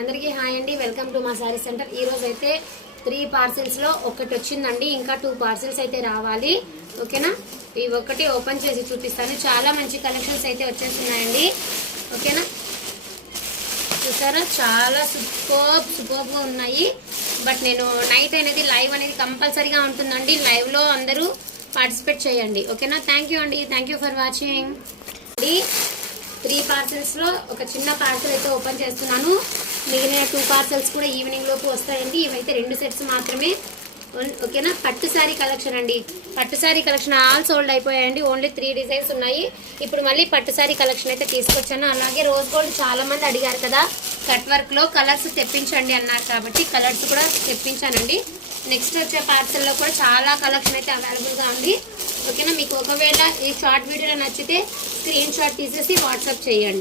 అందరికీ హాయ్ అండి, welcome to మా సారీ సెంటర్. ఈ రోజు అయితే 3 పార్సిల్స్ లో ఒకటి వచ్చిందండి, ఇంకా 2 పార్సిల్స్ అయితే రావాలి. ఓకేనా, ఈ ఒకటి ఓపెన్ చేసి చూపిస్తాను. చాలా మంచి కలెక్షన్స్ అయితే వచ్చేస్తున్నాయండి. ఓకేనా, చూసారా, చాలా సూపర్గా ఉన్నాయి. బట్ నేను నైట్ అనేది లైవ్ అనేది కంపల్సరీగా ఉంటుందండి. లైవ్లో అందరూ పార్టిసిపేట్ చేయండి. ఓకేనా, థ్యాంక్ యూ అండి, థ్యాంక్ యూ ఫర్ వాచింగ్. 3 పార్సెల్స్లో ఒక చిన్న పార్సెల్ అయితే ఓపెన్ చేస్తున్నాను. మిగిలిన 2 పార్సెల్స్ కూడా ఈవినింగ్ లోపు వస్తాయండి. ఇవైతే 2 సెట్స్ మాత్రమే. ఓకేనా, పట్టు శారీ కలెక్షన్ అండి. పట్టు శారీ కలెక్షన్ ఆల్ సోల్డ్ అయిపోయాయండి. ఓన్లీ 3 డిజైన్స్ ఉన్నాయి. ఇప్పుడు మళ్ళీ పట్టు శారీ కలెక్షన్ అయితే తీసుకొచ్చాను. అలాగే రోజ్ గోల్డ్ చాలా మంది అడిగారు కదా, కట్ వర్క్లో కలర్స్ తెప్పించండి అన్నారు కాబట్టి కలర్స్ కూడా తెప్పించానండి. నెక్స్ట్ వచ్చే పార్సెల్లో కూడా చాలా కలెక్షన్ అయితే అవైలబుల్గా ఉంది. ఓకేనా, మీకు ఒకవేళ ఈ షార్ట్ వీడియోలో నచ్చితే స్క్రీన్ షాట్ తీసేసి వాట్సాప్ చేయండి.